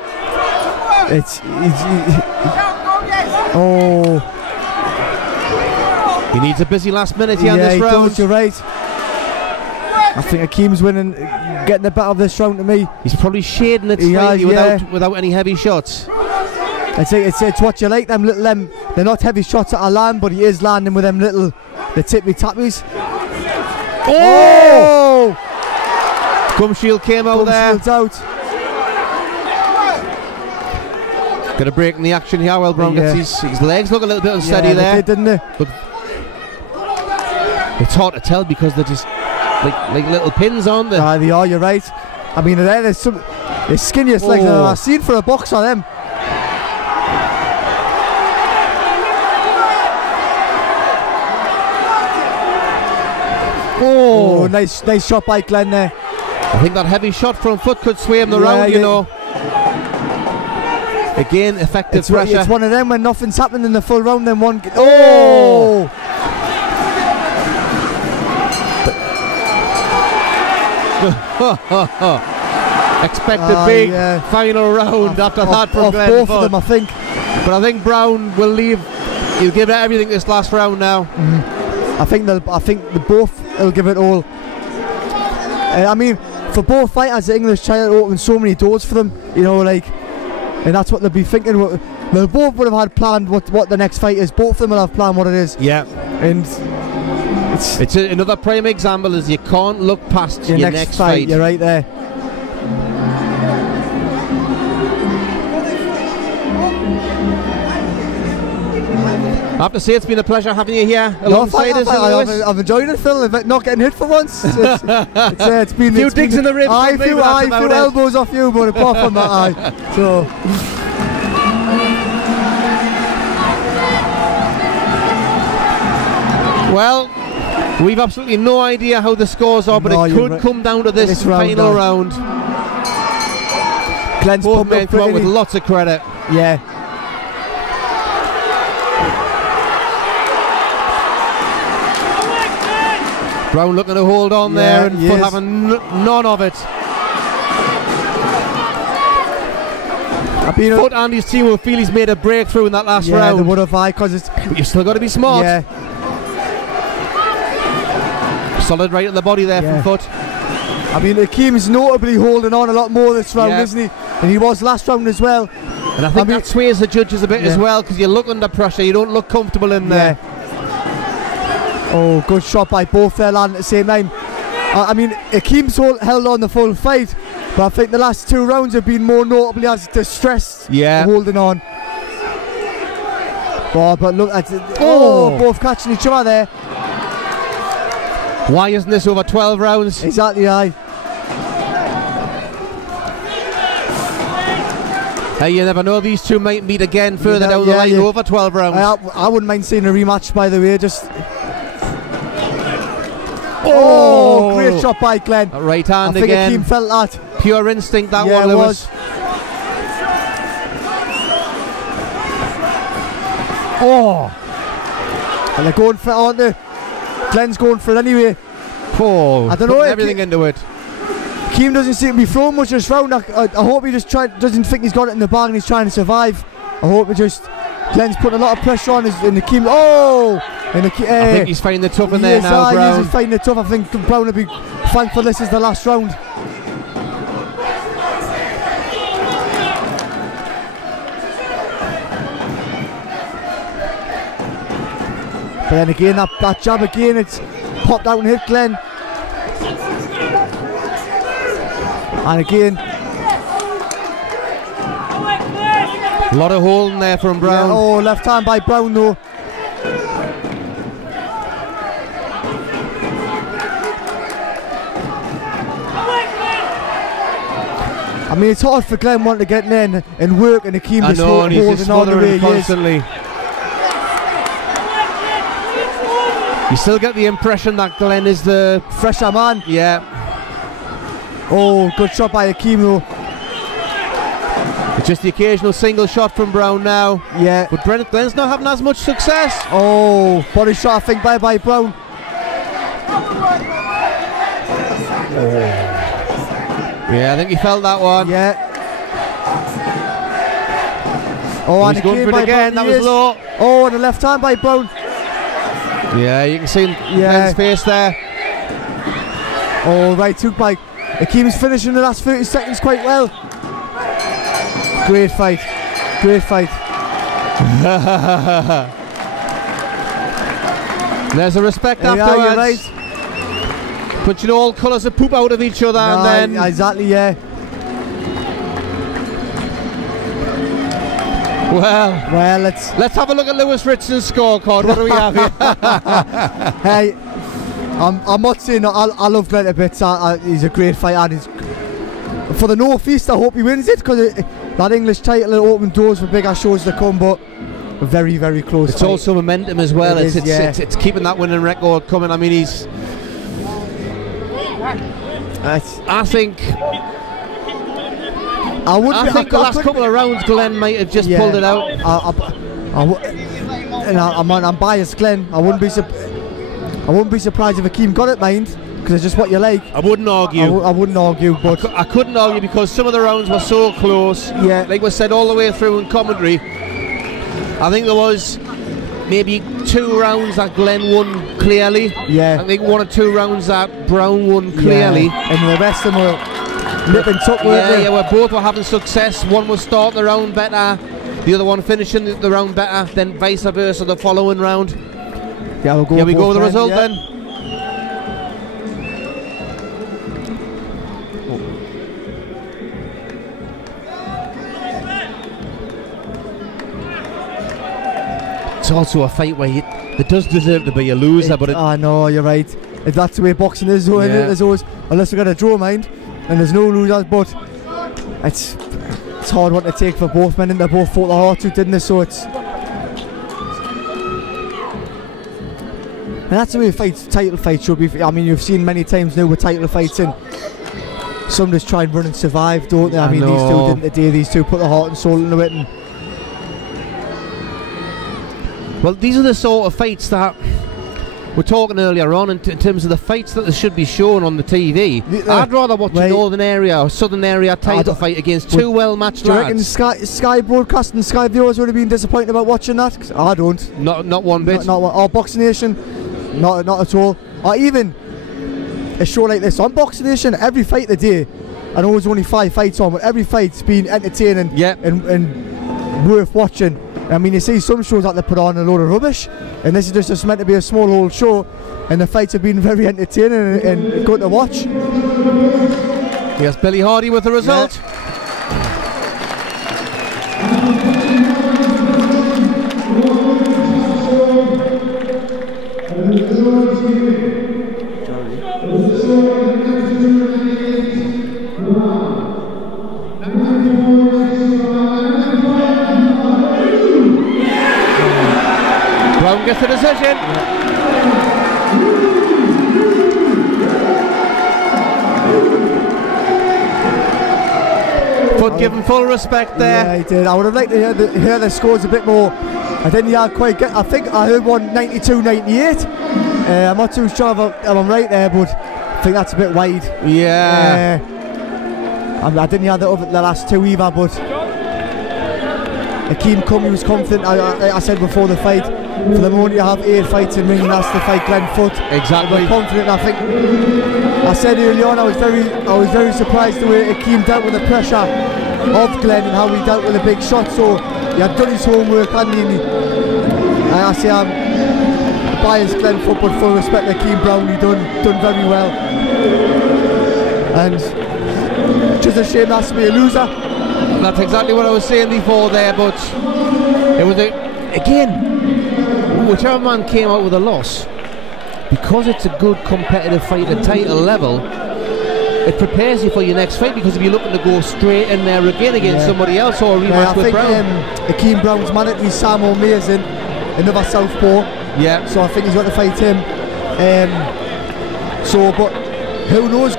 he needs a busy last minute here in this round. Does, you're right. I think AKEEM's winning, getting the better of this round to me. He's probably shading it slightly without any heavy shots. It's what you like, them little they're not heavy shots that I land, but he is landing with them little tippy tappies. Oh! Gum shield came out there. Out. Got a break in the action here. Well, Brown gets his legs look a little bit unsteady there. They did, didn't they? But it's hard to tell because they're just like little pins, aren't they? They are, you're right. I mean, there's some the skinniest legs I've seen for a boxer, them. Oh, nice shot by Glenn there. I think that heavy shot front foot could sway him around, you know. Again, effective pressure. It's one of them when nothing's happening in the full round, then one. Oh! Expected big final round after that from Glenn. Both of them, I think. But I think Brown will leave. He'll give it everything this last round now. I think the both will give it all. I mean, for both fighters, the English child opened so many doors for them. You know, like, and that's what they'll be thinking. They both would have had planned what the next fight is. Both of them will have planned what it is. Yeah. And it's another prime example is you can't look past your next fight. You're right there. I have to say it's been a pleasure having you here alongside us. I've enjoyed it, Phil. Not getting hit for once. It's been a few digs in the ribs. A few elbows off you, but apart from that, so. Well, we've absolutely no idea how the scores are, but it could come down to this final round. Glenn's both men come out with lots of credit. Yeah. Brown looking to hold on there, and Foot having none of it. Foot and his team will feel he's made a breakthrough in that last round. They would have, because it's. But you've still got to be smart. Yeah. Solid right at the body there from Foot. I mean, AKEEM's notably holding on a lot more this round, isn't he? And he was last round as well. And I think that sways the judges a bit as well, because you look under pressure, you don't look comfortable in there. Oh, good shot by both there, landing at the same time. I mean, AKEEM's held on the full fight, but I think the last two rounds have been more notably as distressed, holding on. Oh, but look at it. Oh, both catching each other there. Why isn't this over 12 rounds? Exactly, aye. Hey, you never know, these two might meet again further down the line over 12 rounds. I wouldn't mind seeing a rematch, by the way, just... Oh, great shot by Glenn. Right hand again. I think AKEEM felt that. Pure instinct, that one, Lewis. Oh! And they're going for it, aren't they? Glenn's going for it anyway. Oh, I don't know. Everything into it. AKEEM doesn't seem to be throwing much this round. I hope he just doesn't think he's got it in the bag and he's trying to survive. I hope Glenn's putting a lot of pressure on in AKEEM. Oh! I think he's finding it tough in there now, Brown. He's finding it tough. I think Brown will be thankful this is the last round. But then again, that jab again, it's popped out and hit Glenn. And again, a lot of holding there from Brown. Yeah, oh, left hand by Brown though. I mean, it's hard for Glenn wanting to get in and work, and AKEEM just holding on the way constantly. You still get the impression that Glenn is the fresher man. Yeah. Oh, good shot by AKEEM though. It's just the occasional single shot from Brown now. Yeah. But Glenn's not having as much success. Oh, body shot, I think, by Brown. Yeah, I think he felt that one. Yeah. Oh, he's going for it again. That was low. Oh, and the left hand by Brown. Yeah, you can see Glenn's face there. Oh, right hook by AKEEM's finishing the last 30 seconds quite well. Great fight. Great fight. There's a respect afterwards. You're right. But you know, all colours of poop out of each other, and then exactly, yeah. Well, let's have a look at Lewis Richardson's scorecard. What do we have here? Hey, I'm not saying I love Glenn to bits. He's a great fighter. For the North East, I hope he wins it, because that English title will open doors for bigger shows to come. But a very, very close. It's fight. also momentum as well. It's keeping that winning record coming. I mean, he's. I think the last couple of rounds Glenn might have just pulled it out. I'm biased, Glenn. I wouldn't be surprised if AKEEM got it, mind, because it's just what you like. I wouldn't argue. I wouldn't argue, but I couldn't argue, because some of the rounds were so close. Yeah, like we said all the way through in commentary. I think there was maybe 2 rounds that Glenn won clearly. Yeah. I think 1 or 2 rounds that Brown won clearly. Yeah. And the rest of them were nip and tuck, weren't they? Yeah, where both were having success. One was starting the round better, the other one finishing the round better, then vice versa the following round. Yeah, we'll go. Here we go with the result then. It's also a fight where it does deserve to be a loser, but I know, you're right. If that's the way boxing is, though, there's always, unless we got a draw, mind, and there's no losers. But it's hard one to take for both men, and they both fought the heart out, didn't they? So it's, and that's the way title fights should be. I mean, you've seen many times now with title fights, and some just try and run and survive, don't they? I mean, these two didn't today. These two put the heart and soul into it. And well, these are the sort of fights that we're talking earlier on in terms of the fights that should be shown on the TV. I'd rather watch a Northern area or Southern area title fight against 2 well-matched lads. Sky Broadcasting, Sky viewers would have been disappointed about watching that? 'Cause I don't. Not one bit. Not or Boxing Nation, not at all. Or even a show like this on Boxing Nation, every fight of the day. I know there's only 5 fights on, but every fight's been entertaining and worth watching. I mean, you see some shows that they put on a load of rubbish, and this is just meant to be a small old show, and the fights have been very entertaining and good to watch. Yes, Billy Hardy with the result. Brown gets the decision. Foot given full respect there. Yeah, he did. I would have liked to hear the scores a bit more. I didn't quite get. I think I heard one 92-98. I'm not too sure if I'm right there, but I think that's a bit wide. Yeah. I didn't hear the last 2 either, but AKEEM come, he was confident. I said before the fight, for them only to have 8 fights in ring, and that's to fight Glenn Foot. Exactly. We're confident. I think I said early on, I was very surprised the way AKEEM dealt with the pressure of Glenn and how he dealt with the big shot. So he had done his homework, and I say I'm biased Glenn Foot, but full respect to AKEEM Brown. He done very well, and just a shame that's to be a loser. That's exactly what I was saying before there, but it was again, whichever man came out with a loss, because it's a good competitive fight at title level, it prepares you for your next fight, because if you're looking to go straight in there again against somebody else or a rematch with Brown. AKEEM Brown's man at least Sam Amazing, another southpaw. Yeah. So I think he's got to fight him. But who knows?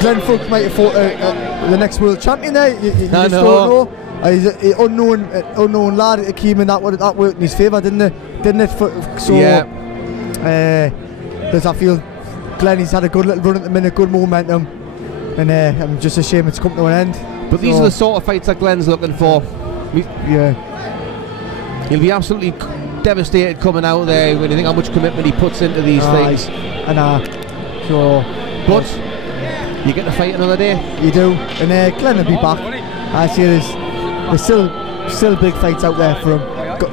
Glenn Foot might have fought the next world champion there. You just don't know. He's an unknown lad at AKEEM, and that worked in his favour, didn't it? Because I feel Glenn, he's had a good little run at the minute, good momentum, and I'm just ashamed it's come to an end. But these are the sort of fights that Glenn's looking for. He'll be absolutely devastated coming out there when you think how much commitment he puts into these things. But you get to fight another day. You do, and Glenn will be back. I see there's still big fights out there for him.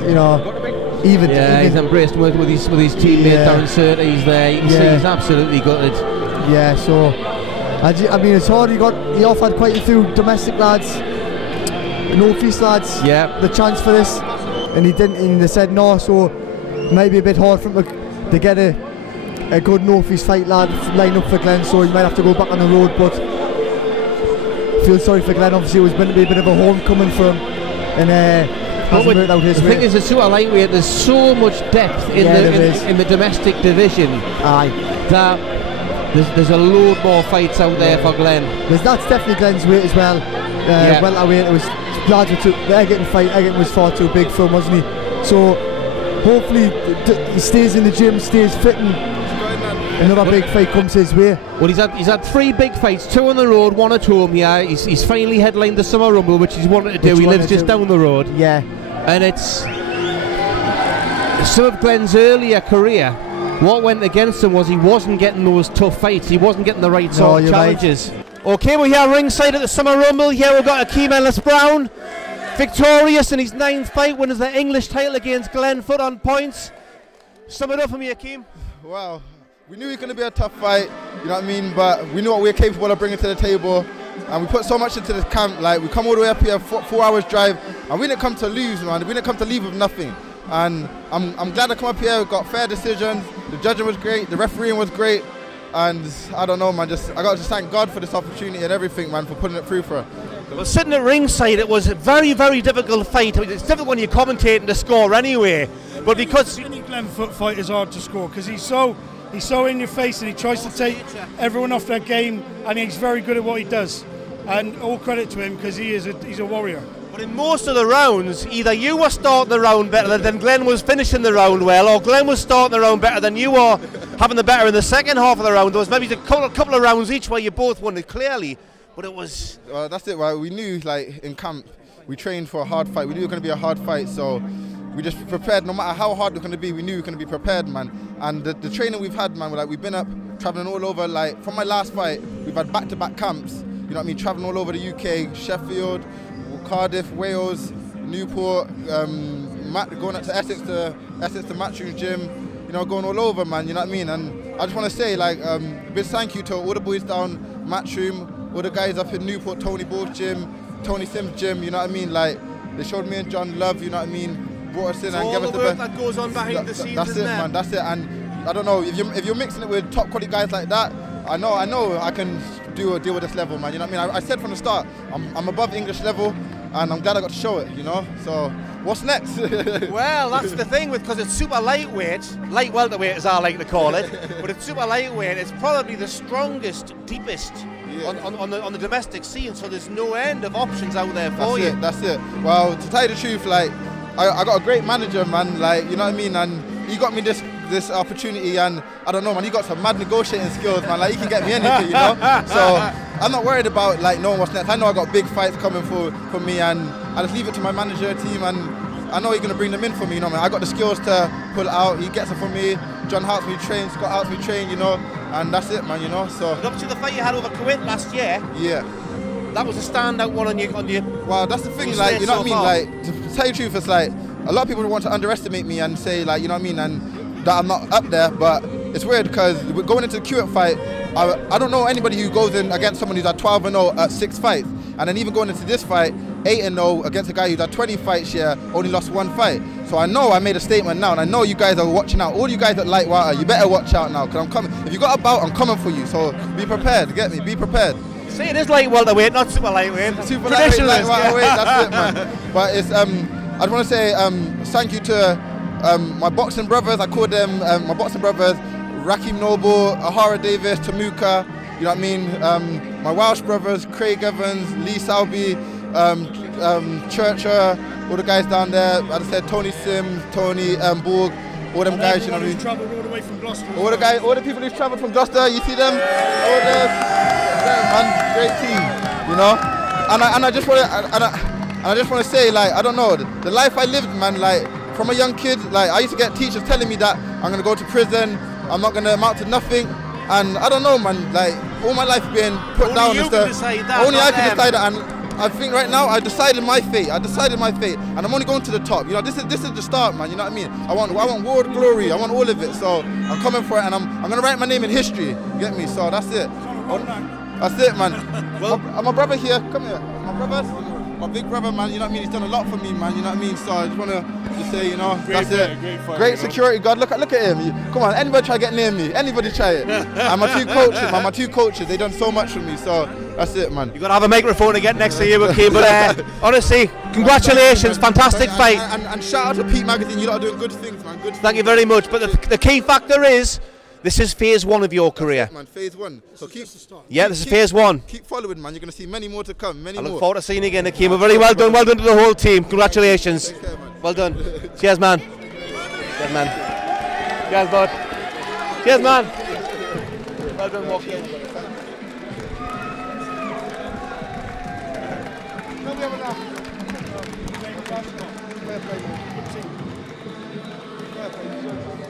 You know, even he's embraced working with his teammate Darren Surtees there. You can see he's absolutely gutted. Yeah, so I mean it's hard. He offered quite a few domestic lads North-East lads the chance for this, and he didn't, and they said no, so maybe a bit hard for him to get a good North-East fight lad line up for Glenn, so he might have to go back on the road, but feel sorry for Glenn. Obviously it was meant to be a bit of a homecoming for him, and hasn't worked out his way. The thing is, it's super lightweight, there's so much depth in the domestic division that there's a load more fights out there for Glenn. That's definitely Glenn's weight as well. Welterweight, it was lads were the Egerton fight. Egerton was far too big for him, wasn't he? So hopefully he stays in the gym, stays fit, and another big fight comes his way. Well, he's had 3 big fights, 2 on the road, 1 at home. Yeah, he's finally headlined the Summer Rumble, which he's wanted to do. He lives just down the road. Yeah, and it's some of Glenn's earlier career. What went against him was he wasn't getting those tough fights. He wasn't getting the right sort of challenges. Right. Okay, we're here ringside at the Summer Rumble. Here we've got AKEEM Ellis Brown, victorious in his 9th fight, wins the English title against Glenn Foot on points. Sum it up for me, AKEEM. Wow, we knew it was going to be a tough fight, you know what I mean, but we knew what we were capable of bringing to the table, and we put so much into this camp. Like, we come all the way up here, 4 hours drive, and we didn't come to lose, man. We didn't come to leave with nothing. And I'm glad I come up here. We got fair decisions. The judging was great. The refereeing was great. And I don't know, man. I got to thank God for this opportunity and everything, man, for putting it through for us. Well, sitting at ringside, it was a very, very difficult fight. I mean, it's difficult when you're commentating the score anyway. But because any Glenn Foot fight is hard to score because he's so in your face and he tries to take everyone off their game, and he's very good at what he does. And all credit to him because he's a warrior. But in most of the rounds, either you were starting the round better than Glenn was finishing the round well, or Glenn was starting the round better than you were having the better in the second half of the round. There was maybe a couple of rounds each where you both won it clearly, but it was... Well, that's it, right? We knew, like, in camp, we trained for a hard fight. We knew it was going to be a hard fight, so we just prepared. No matter how hard it was going to be, we knew we were going to be prepared, man. And the training we've had, man, we've been up, travelling all over. Like, from my last fight, we've had back-to-back camps, you know what I mean, travelling all over the UK, Sheffield, Cardiff, Wales, Newport, going up to Essex to Matchroom Gym, you know, going all over, man, you know what I mean? And I just want to say, like, a big thank you to all the boys down Matchroom, all the guys up in Newport, Tony Ball's gym, Tony Sims' gym, you know what I mean? Like, they showed me and John love, you know what I mean? Brought us in and gave us the best. That goes on behind the scenes. That's it, man, that's it. And I don't know, if you're mixing it with top quality guys like that, I know I can deal with this level, man, you know what I mean? I said from the start, I'm above English level, and I'm glad I got to show it, you know? So, what's next? Well, that's the thing, because it's super lightweight, light welterweight as I like to call it, but it's super lightweight. It's probably the strongest, deepest on the domestic scene, so there's no end of options out there for you. That's it. Well, to tell you the truth, like, I got a great manager, man, like, you know what I mean? And he got me this opportunity, and I don't know, man, he got some mad negotiating skills, man, like, he can get me anything, you know? So I'm not worried about, like, knowing what's next. I know I got big fights coming for me, and I just leave it to my manager team, and I know he's going to bring them in for me, you know, man. I got the skills to pull it out. He gets it from me. John helps me train, Scott helps me train, you know, and that's it, man, you know. So up to the fight you had over Kuwait last year, that was a standout one on your well, that's the thing, like, you know what I mean? Like, to tell you the truth, it's like a lot of people want to underestimate me and say, like, you know what I mean, and that I'm not up there, but it's weird because going into the Kuwait fight, I don't know anybody who goes in against someone who's had 12-0 at 6 fights, and then even going into this fight, 8-0 against a guy who's had 20 fights here, only lost 1 fight. So I know I made a statement now, and I know you guys are watching out. All you guys that like water, you better watch out now, because I'm coming. If you got a bout, I'm coming for you. So be prepared, get me? Be prepared. See, it is light welterweight, not super lightweight. Super lightweight, that's it, man. But it's I just want to say thank you to my boxing brothers. I call them my boxing brothers, Raheem Noble, Ahara Davis, Tamuka, you know what I mean? My Welsh brothers, Craig Evans, Lee Salby, Churcher, all the guys down there. As I said, Tony Sims, Tony Borg, all them guys, you know what I mean? Travelled all the way from Gloucester. All the people who've travelled from Gloucester, you see them? All them, man, great team, you know? And I just want to say, like, I don't know, the life I lived, man, like, from a young kid, like, I used to get teachers telling me that I'm going to go to prison, I'm not going to amount to nothing, and I don't know, man, like, all my life being put down as the... Only I can decide that, and I think right now I decided my fate, and I'm only going to the top, you know, this is the start, man, you know what I mean? I want world glory, I want all of it, so I'm coming for it, and I'm going to write my name in history, you get me, so that's it. That's it, man. Well, my brother here, come here, my brothers. my big brother, man, you know what I mean? He's done a lot for me, man, you know what I mean? So I just want to say, you know, Great that's player, it. great fighter, Great security guard. Look at him. Come on, anybody try to get near me? Anybody try it? And my two coaches, man, my two coaches, they done so much for me. So that's it, man. You got to have a microphone to get next to you, AKEEM. But honestly, congratulations, fantastic fight. And shout out to PEEP magazine. You lot are doing good things, man. Good. Thank you very much. But the key factor is, this is phase 1 of your career. Man, phase 1. So keep. Yeah, this is phase 1. Keep following, man. You're going to see many more to come. Many I look more. forward to seeing you again, AKEEM. Very well done. Well done to the whole team. Congratulations. Take care, man. Well done. Cheers, man. Cheers, man. Cheers, bud. Cheers, man. Well done, walking. Fair play, man. Fair play.